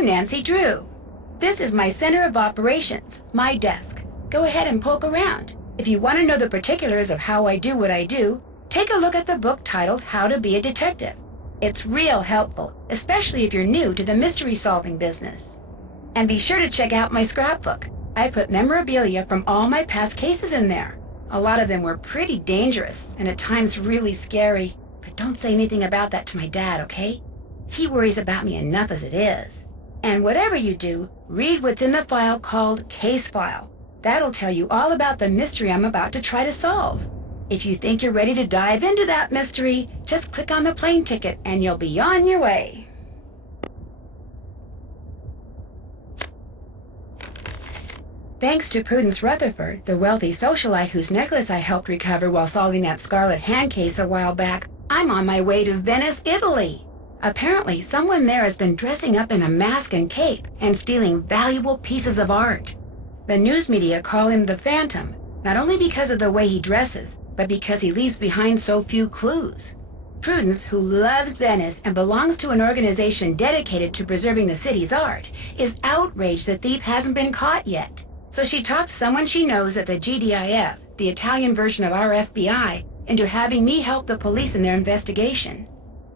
I'm Nancy Drew. This is my center of operations, my desk. Go ahead and poke around. If you want to know the particulars of how I do what I do, take a look at the book titled How to Be a Detective. It's real helpful, especially if you're new to the mystery-solving business. And be sure to check out my scrapbook. I put memorabilia from all my past cases in there. A lot of them were pretty dangerous and at times really scary. But don't say anything about that to my dad, okay? He worries about me enough as it is. And whatever you do, read what's in the file called Case File. That'll tell you all about the mystery I'm about to try to solve. If you think you're ready to dive into that mystery, just click on the plane ticket and you'll be on your way. Thanks to Prudence Rutherford, the wealthy socialite whose necklace I helped recover while solving that scarlet hand case a while back, I'm on my way to Venice, Italy. Apparently, someone there has been dressing up in a mask and cape and stealing valuable pieces of art. The news media call him the Phantom, not only because of the way he dresses, but because he leaves behind so few clues. Prudence, who loves Venice and belongs to an organization dedicated to preserving the city's art, is outraged the thief hasn't been caught yet. So she talked someone she knows at the GDIF, the Italian version of our FBI, into having me help the police in their investigation.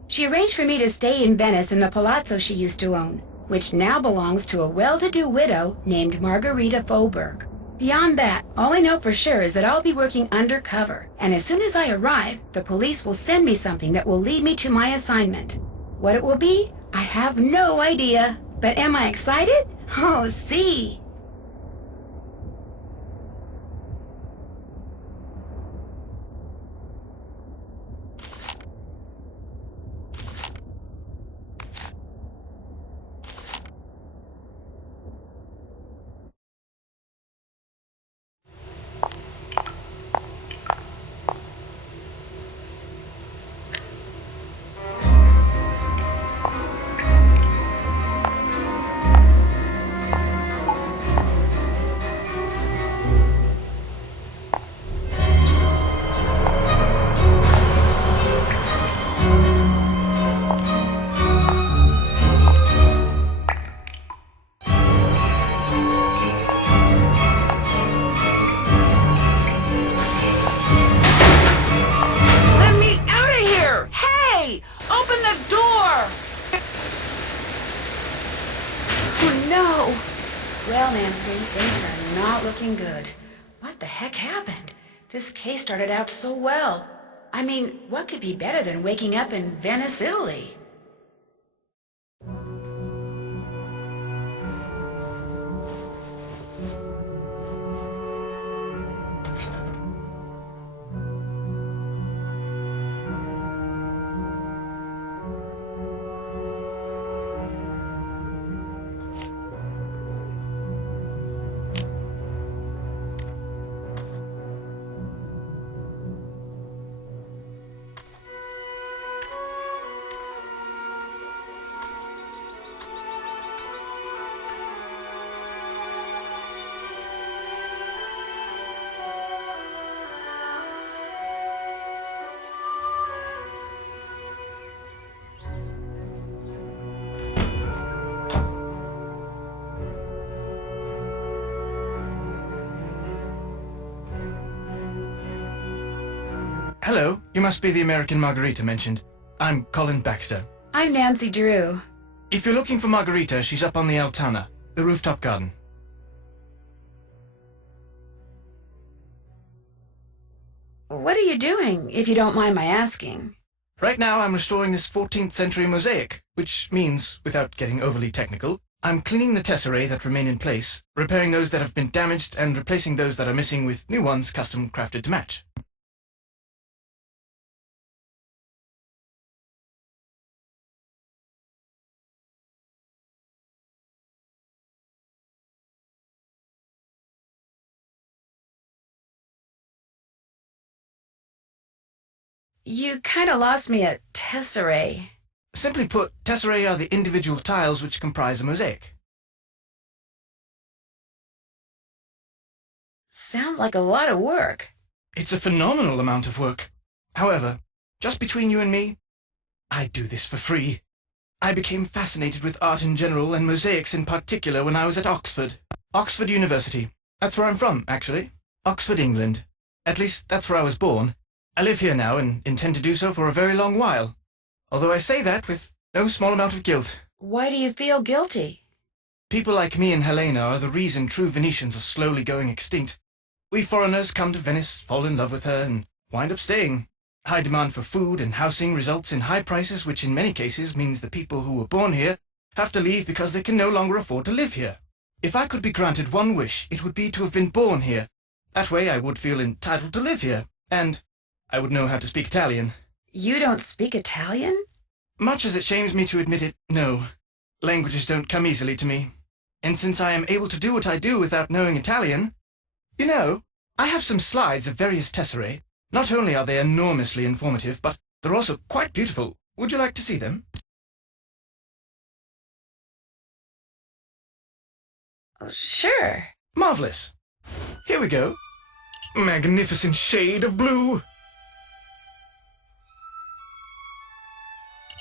She arranged for me to stay in Venice in the palazzo she used to own, which now belongs to a well-to-do widow named Margherita Faubourg. Beyond that, all I know for sure is that I'll be working undercover, and as soon as I arrive, the police will send me something that will lead me to my assignment. What it will be, I have no idea. But am I excited? Oh, see! Open the door! Oh, no! Well, Nancy, things are not looking good. What the heck happened? This case started out so well. I mean, what could be better than waking up in Venice, Italy? Hello, you must be the American Margarita mentioned. I'm Colin Baxter. I'm Nancy Drew. If you're looking for Margarita, she's up on the Altana, the rooftop garden. What are you doing, if you don't mind my asking? Right now I'm restoring this 14th century mosaic, which means, without getting overly technical, I'm cleaning the tesserae that remain in place, repairing those that have been damaged, and replacing those that are missing with new ones custom crafted to match. You kinda lost me at tesserae. Simply put, tesserae are the individual tiles which comprise a mosaic. Sounds like a lot of work. It's a phenomenal amount of work. However, just between you and me, I do this for free. I became fascinated with art in general and mosaics in particular when I was at Oxford. Oxford University. That's where I'm from, actually. Oxford, England. At least, that's where I was born. I live here now and intend to do so for a very long while. Although I say that with no small amount of guilt. Why do you feel guilty? People like me and Helena are the reason true Venetians are slowly going extinct. We foreigners come to Venice, fall in love with her, and wind up staying. High demand for food and housing results in high prices, which in many cases means the people who were born here have to leave because they can no longer afford to live here. If I could be granted one wish, it would be to have been born here. That way I would feel entitled to live here, and I would know how to speak Italian. You don't speak Italian? Much as it shames me to admit it, no. Languages don't come easily to me. And since I am able to do what I do without knowing Italian, you know, I have some slides of various tesserae. Not only are they enormously informative, but they're also quite beautiful. Would you like to see them? Sure. Marvelous. Here we go. Magnificent shade of blue.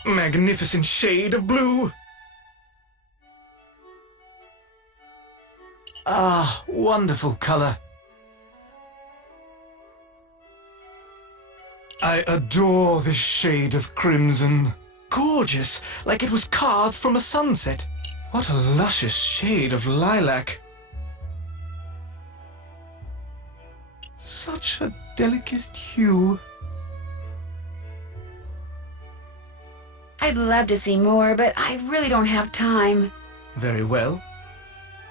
Magnificent shade of blue. Ah, wonderful color. I adore this shade of crimson. Gorgeous, like it was carved from a sunset. What a luscious shade of lilac. Such a delicate hue. I'd love to see more, but I really don't have time. Very well.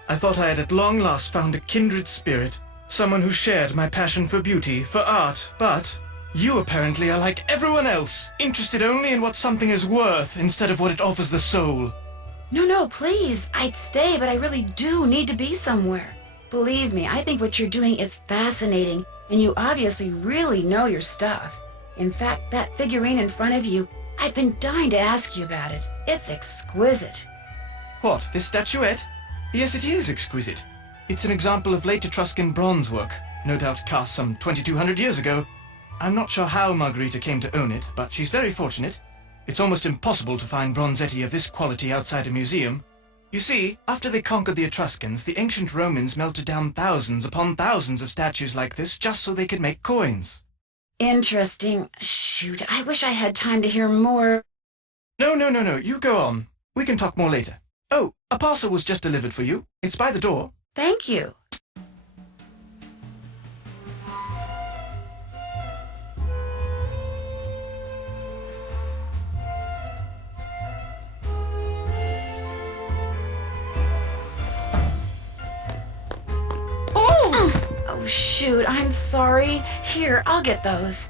I thought I had at long last found a kindred spirit, someone who shared my passion for beauty, for art, but you apparently are like everyone else, interested only in what something is worth instead of what it offers the soul. No, please. I'd stay, but I really do need to be somewhere. Believe me, I think what you're doing is fascinating, and you obviously really know your stuff. In fact, that figurine in front of you, I've been dying to ask you about it. It's exquisite. What, this statuette? Yes, it is exquisite. It's an example of late Etruscan bronze work, no doubt cast some 2,200 years ago. I'm not sure how Margherita came to own it, but she's very fortunate. It's almost impossible to find bronzetti of this quality outside a museum. You see, after they conquered the Etruscans, the ancient Romans melted down thousands upon thousands of statues like this just so they could make coins. Interesting. Shoot, I wish I had time to hear more. No, you go on. We can talk more later. Oh, a parcel was just delivered for you. It's by the door. Thank you. Oh, shoot, I'm sorry. Here, I'll get those.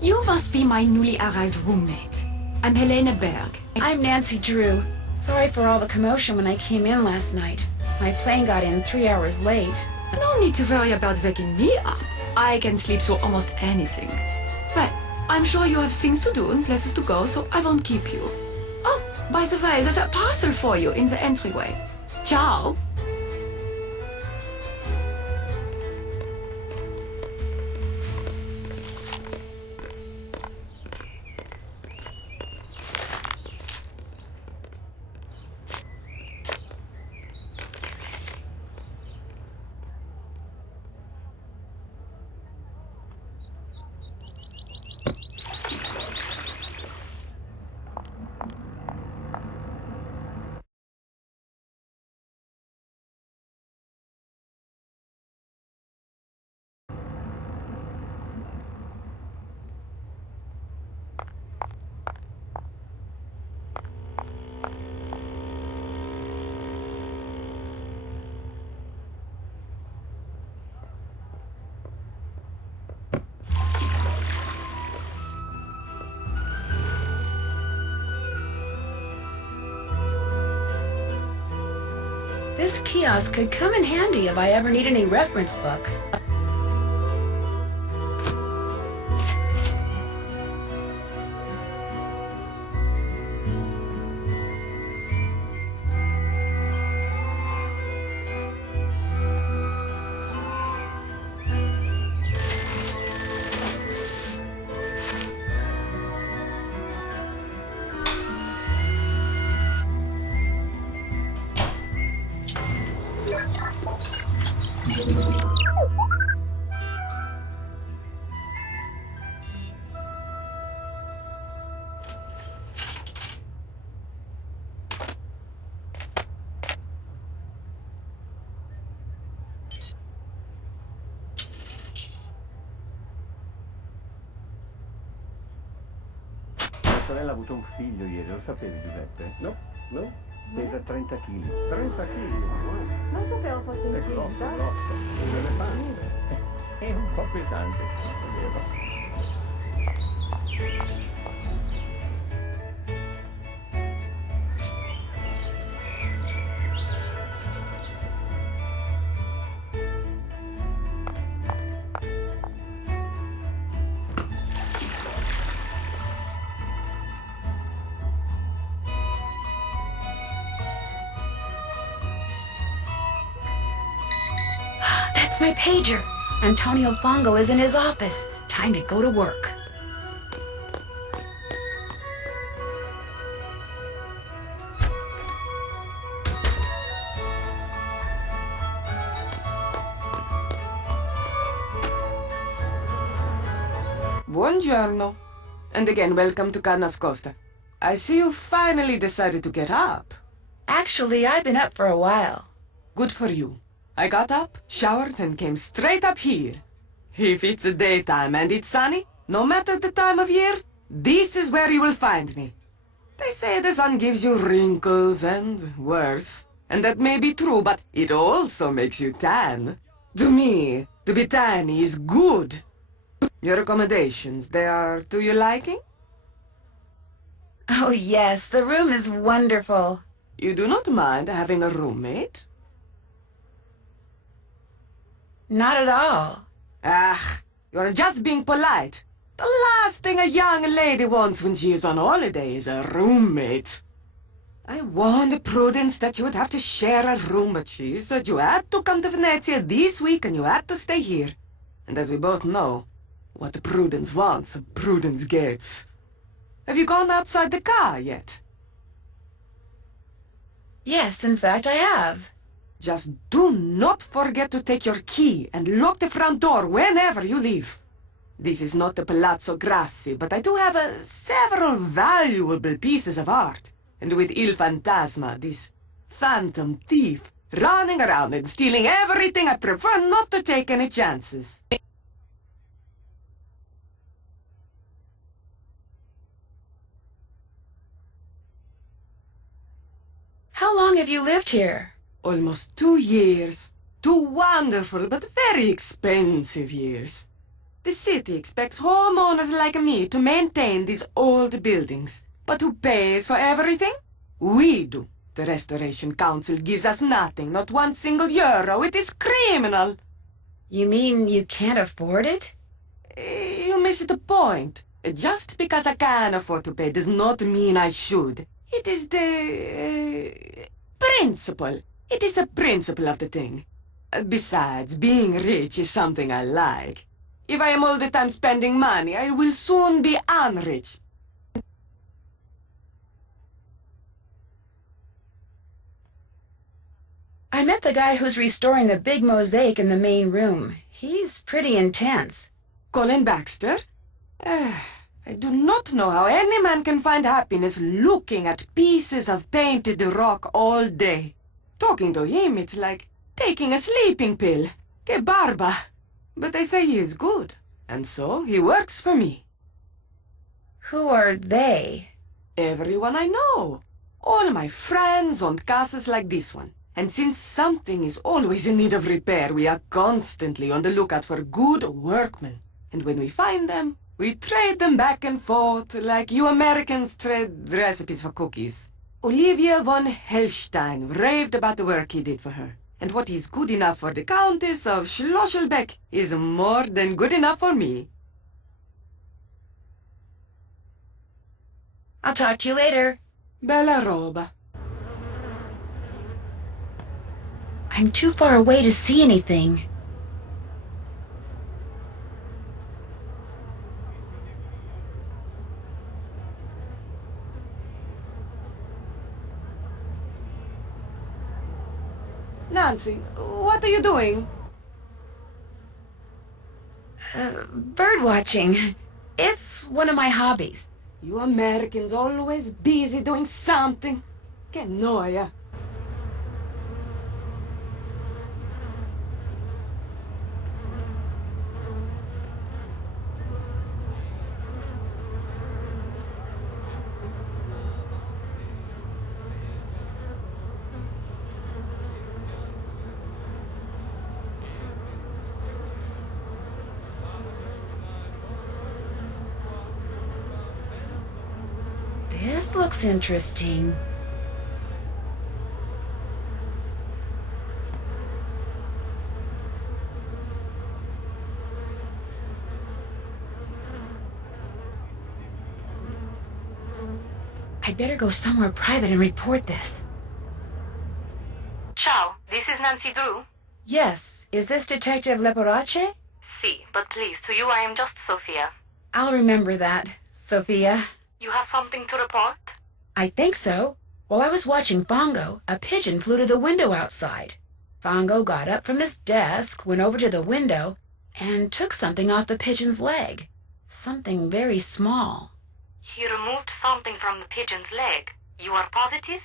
You must be my newly arrived roommate. I'm Helena Berg. I'm Nancy Drew. Sorry for all the commotion when I came in last night. My plane got in 3 hours late. No need to worry about waking me up. I can sleep through almost anything. But I'm sure you have things to do and places to go, so I won't keep you. Oh, by the way, there's a parcel for you in the entryway. Ciao. This kiosk could come in handy if I ever need any reference books. Mia sorella ha avuto un figlio ieri, lo sapevi Giuseppe? No? No? Pesa 30 kg. 30 kg? Non sapevo fosse È incinta. grosso. Un elefante. È un po' pesante, è vero. That's my pager. Antonio Fongo is in his office. Time to go to work. Buongiorno. And again, welcome to Carnas Costa. I see you finally decided to get up. Actually, I've been up for a while. Good for you. I got up, showered, and came straight up here. If it's the daytime and it's sunny, no matter the time of year, this is where you will find me. They say the sun gives you wrinkles and worse. And that may be true, but it also makes you tan. To me, to be tan is good. Your accommodations, they are to your liking? Oh, yes, the room is wonderful. You do not mind having a roommate? Not at all. Ah, you're just being polite. The last thing a young lady wants when she is on holiday is a roommate. I warned Prudence that you would have to share a room, but she said you had to come to Venezia this week and you had to stay here. And as we both know, what Prudence wants, Prudence gets. Have you gone outside the car yet? Yes, in fact, I have. Just do not forget to take your key and lock the front door whenever you leave. This is not the Palazzo Grassi, but I do have several valuable pieces of art. And with Il Fantasma, this phantom thief, running around and stealing everything, I prefer not to take any chances. How long have you lived here? Almost 2 years. 2 wonderful but very expensive years. The city expects homeowners like me to maintain these old buildings. But who pays for everything? We do. The Restoration Council gives us nothing, not one single euro. It is criminal. You mean you can't afford it? You miss the point. Just because I can afford to pay does not mean I should. It is the principle. It is the principle of the thing. Besides, being rich is something I like. If I am all the time spending money, I will soon be unrich. I met the guy who's restoring the big mosaic in the main room. He's pretty intense. Colin Baxter? I do not know how any man can find happiness looking at pieces of painted rock all day. Talking to him, it's like taking a sleeping pill. Que barba! But they say he is good, and so he works for me. Who are they? Everyone I know. All my friends own castles like this one. And since something is always in need of repair, we are constantly on the lookout for good workmen. And when we find them, we trade them back and forth like you Americans trade recipes for cookies. Olivia von Hellstein raved about the work he did for her. And what is good enough for the Countess of Schlosselbeck is more than good enough for me. I'll talk to you later. Bella roba. I'm too far away to see anything. Nancy, what are you doing? Bird watching. It's one of my hobbies. You Americans always busy doing something. Que noia. This looks interesting. I'd better go somewhere private and report this. Ciao, this is Nancy Drew. Yes, is this Detective Leporace? Si, but please, to you I am just Sophia. I'll remember that, Sophia. You have something to report? I think so. While I was watching Fongo, a pigeon flew to the window outside. Fongo got up from his desk, went over to the window, and took something off the pigeon's leg. Something very small. He removed something from the pigeon's leg. You are positive?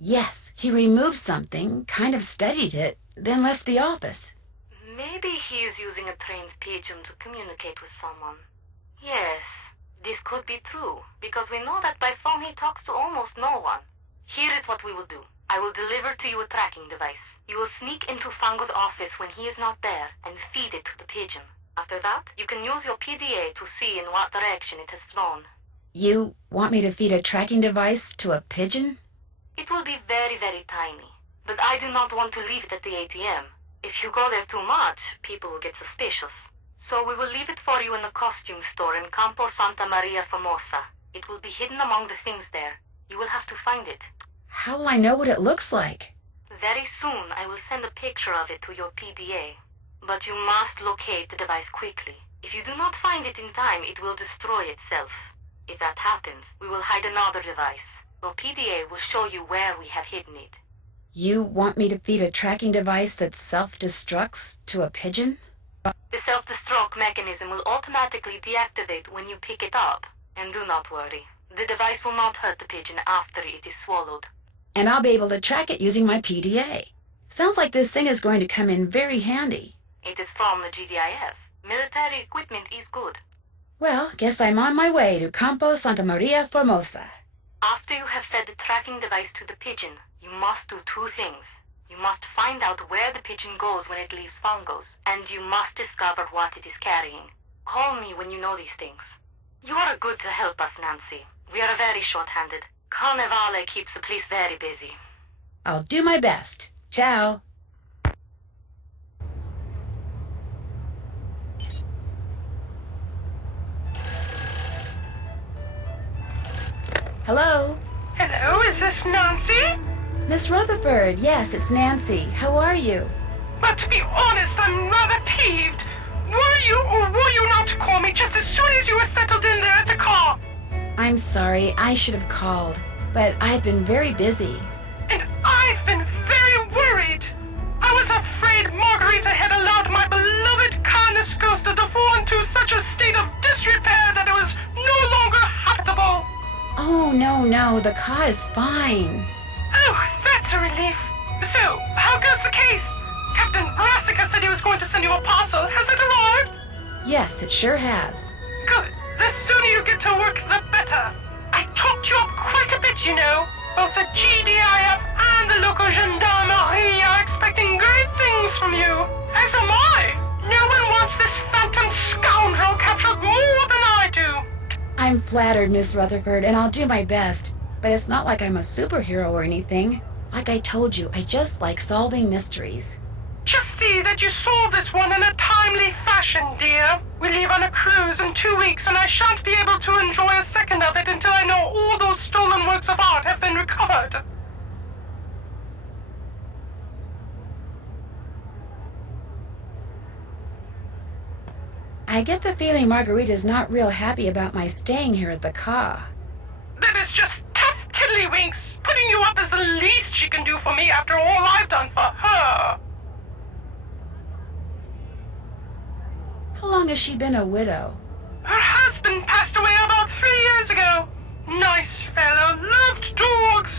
Yes, he removed something, kind of studied it, then left the office. Maybe he is using a trained pigeon to communicate with someone. Yes, this could be true, because we know that by phone he talks to almost no one. Here is what we will do. I will deliver to you a tracking device. You will sneak into Fango's office when he is not there and feed it to the pigeon. After that, you can use your PDA to see in what direction it has flown. You want me to feed a tracking device to a pigeon? It will be very, very tiny. But I do not want to leave it at the ATM. If you go there too much, people will get suspicious. So we will leave it for you in the costume store in Campo Santa Maria Formosa. It will be hidden among the things there. You will have to find it. How will I know what it looks like? Very soon I will send a picture of it to your PDA. But you must locate the device quickly. If you do not find it in time, it will destroy itself. If that happens, we will hide another device. Your PDA will show you where we have hidden it. You want me to feed a tracking device that self-destructs to a pigeon? The self-destruct mechanism will automatically deactivate when you pick it up. And do not worry. The device will not hurt the pigeon after it is swallowed. And I'll be able to track it using my PDA. Sounds like this thing is going to come in very handy. It is from the GDIF. Military equipment is good. Well, guess I'm on my way to Campo Santa Maria Formosa. After you have fed the tracking device to the pigeon, you must do two things. You must find out where the pigeon goes when it leaves Fongo's, and you must discover what it is carrying. Call me when you know these things. You are good to help us, Nancy. We are very short-handed. Carnevale keeps the police very busy. I'll do my best. Ciao. Hello? Hello, is this Nancy? Miss Rutherford, yes, it's Nancy. How are you? But to be honest, I'm rather peeved. Were you or were you not to call me just as soon as you were settled in there at the car? I'm sorry, I should have called, but I've been very busy. And I've been very worried. I was afraid Margarita had allowed my beloved kindness ghost to fall into such a state of disrepair that it was no longer habitable. Oh, no, the car is fine. Oh, that's a relief. So, how goes the case? Captain Brassica said he was going to send you a parcel. Has it arrived? Yes, it sure has. Good. The sooner you get to work, the better. I talked you up quite a bit, you know. Both the GDIF and the local gendarmerie are expecting great things from you. As am I. No one wants this phantom scoundrel captured more than I do. I'm flattered, Miss Rutherford, and I'll do my best. But it's not like I'm a superhero or anything. Like I told you, I just like solving mysteries. Just see that you solve this one in a timely fashion, dear. We leave on a cruise in 2 weeks, and I shan't be able to enjoy a second of it until I know all those stolen works of art have been recovered. I get the feeling Margarita's not real happy about my staying here at the car. That is just tough tiddlywinks. Putting you up is the least she can do for me after all I've done for her. How long has she been a widow? Her husband passed away about 3 years ago. Nice fellow, loved dogs.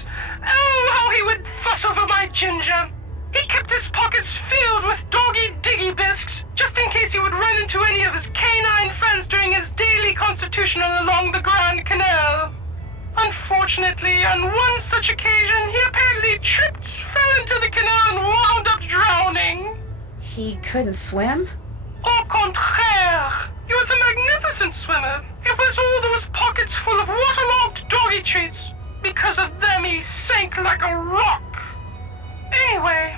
Oh, how he would fuss over my Ginger. He kept his pockets filled with doggy-diggy bisques, just in case he would run into any of his canine friends during his daily constitutional along the Grand Canal. Unfortunately, on one such occasion, he apparently tripped, fell into the canal, and wound up drowning. He couldn't swim? Au contraire, he was a magnificent swimmer. It was all those pockets full of waterlogged doggy treats. Because of them, he sank like a rock. Anyway,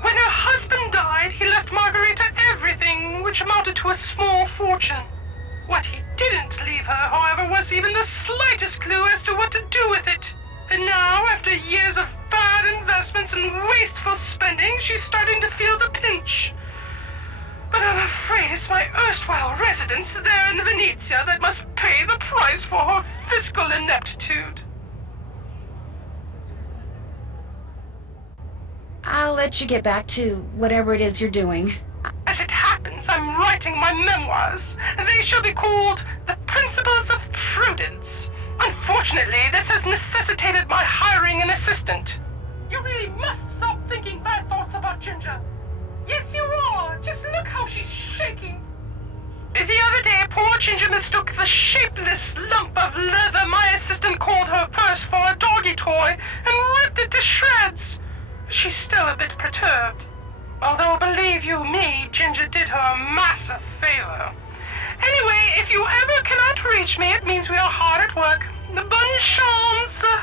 when her husband died, he left Margarita everything, which amounted to a small fortune. What he didn't leave her, however, was even the slightest clue as to what to do with it. And now, after years of bad investments and wasteful spending, she's starting to feel the pinch. But I'm afraid it's my erstwhile residence there in Venezia that must pay the price for her fiscal ineptitude. I'll let you get back to whatever it is you're doing. As it happens, I'm writing my memoirs. They shall be called The Principles of Prudence. Unfortunately, this has necessitated my hiring an assistant. You really must stop thinking bad thoughts about Ginger. Yes, you are. Just look how she's shaking. The other day, poor Ginger mistook the shapeless lump of leather my assistant called her purse for a doggy toy and ripped it to shreds. She's still a bit perturbed. Although, believe you me, Ginger did her a massive favor. Anyway, if you ever cannot reach me, it means we are hard at work. Bonne chance!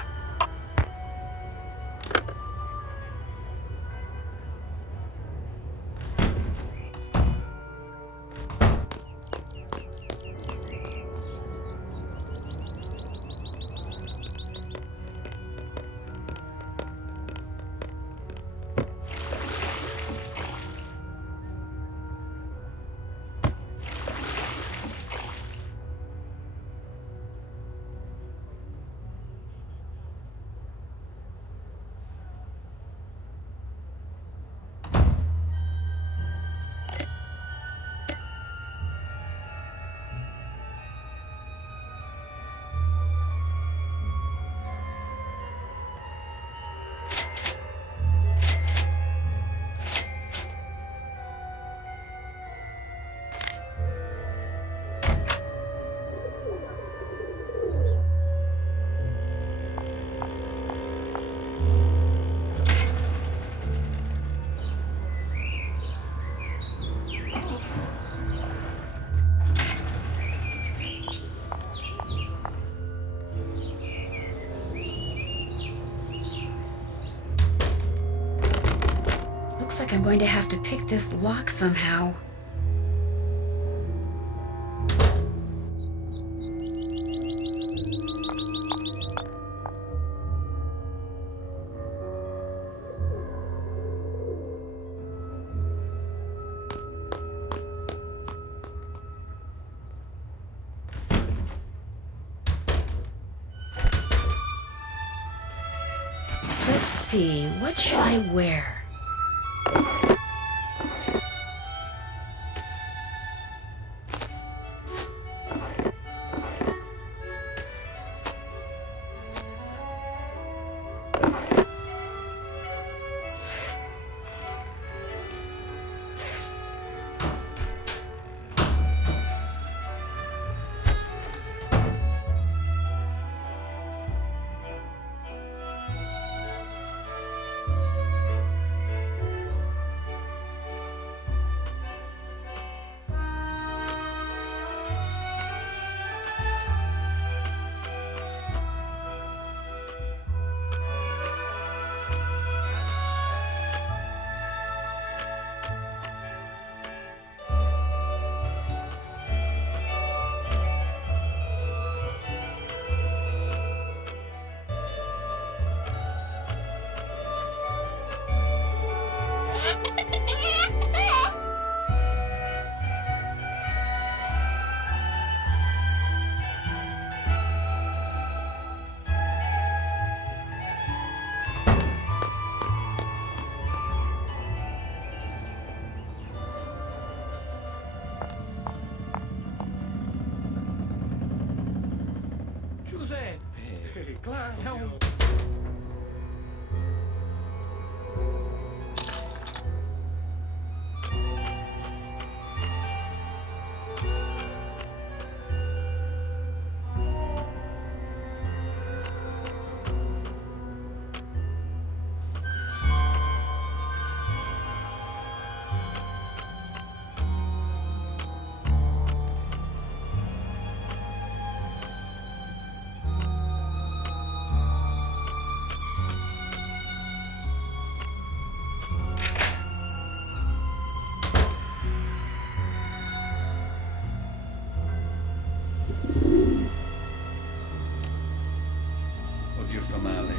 Looks like I'm going to have to pick this lock somehow. Let's see, what should I wear?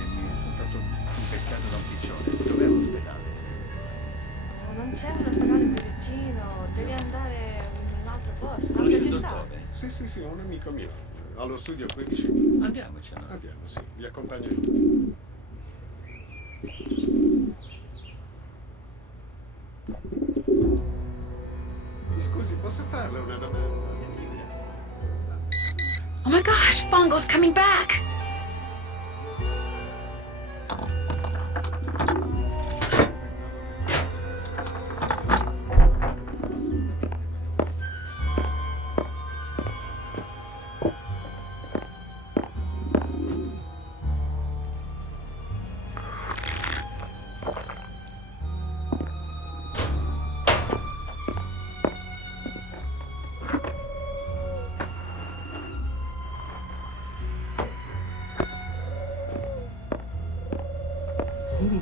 mi sono stato beccato da un piccione. Dov'è l'ospedale? Non c'è un ospedale più vicino, devi andare in un altro posto, Conosci un'altra il città. dottore? Sì, un amico mio. Allo studio 15. Andiamoci allora. Andiamo, sì, vi accompagno io. Scusi, posso farle una domanda? Oh my gosh, Bongo's coming back!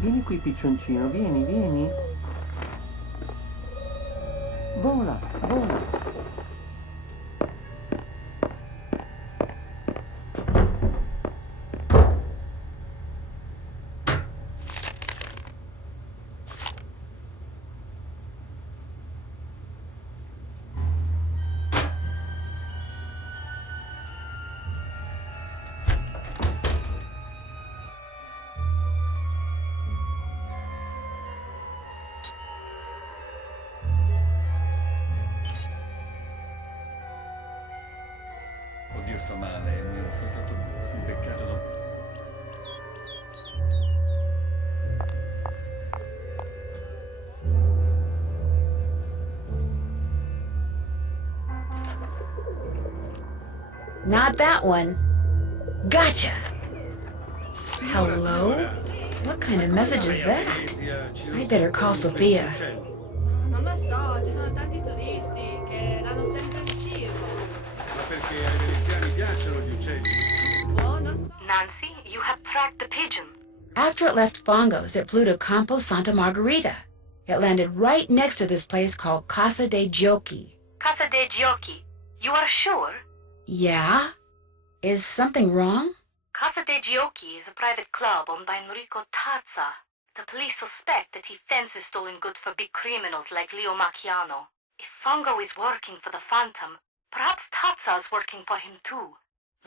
Vieni qui, piccioncino, vieni. Vola. Oddio, sto male, mi sono stato beccato da un... Not that one. Gotcha! Signora, Hello? signora. What kind of message is that? I better call Sophia. Non lo so, ci sono tanti turisti che l'hanno sempre in giro. Ma perché ai veneziani piacciono gli uccelli? Boh, non so. Nancy, you have tracked the pigeon. After it left Fongo's, it flew to Campo Santa Margarita. It landed right next to this place called Casa dei Giochi. Casa dei Giochi. You are sure? Yeah? Is something wrong? Casa dei Giochi is a private club owned by Enrico Tazza. The police suspect that he fences stolen goods for big criminals like Leo Macchiano. If Fongo is working for the Phantom, perhaps Tazza is working for him too.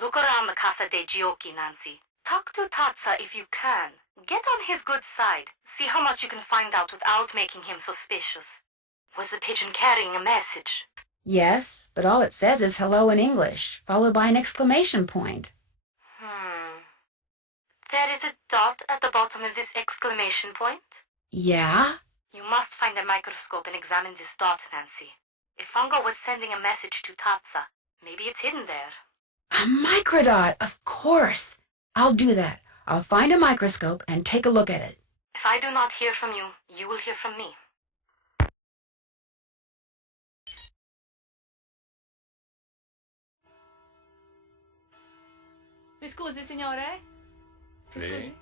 Look around the Casa dei Giochi, Nancy. Talk to Tazza if you can. Get on his good side. See how much you can find out without making him suspicious. Was the pigeon carrying a message? Yes, but all it says is hello in English, followed by an exclamation point. There is a dot at the bottom of this exclamation point. Yeah? You must find a microscope and examine this dot, Nancy. If Fongo was sending a message to Tazza, maybe it's hidden there. A microdot, of course. I'll do that. I'll find a microscope and take a look at it. If I do not hear from you, you will hear from me. Mi scusi, signore? Mi Sì? scusi?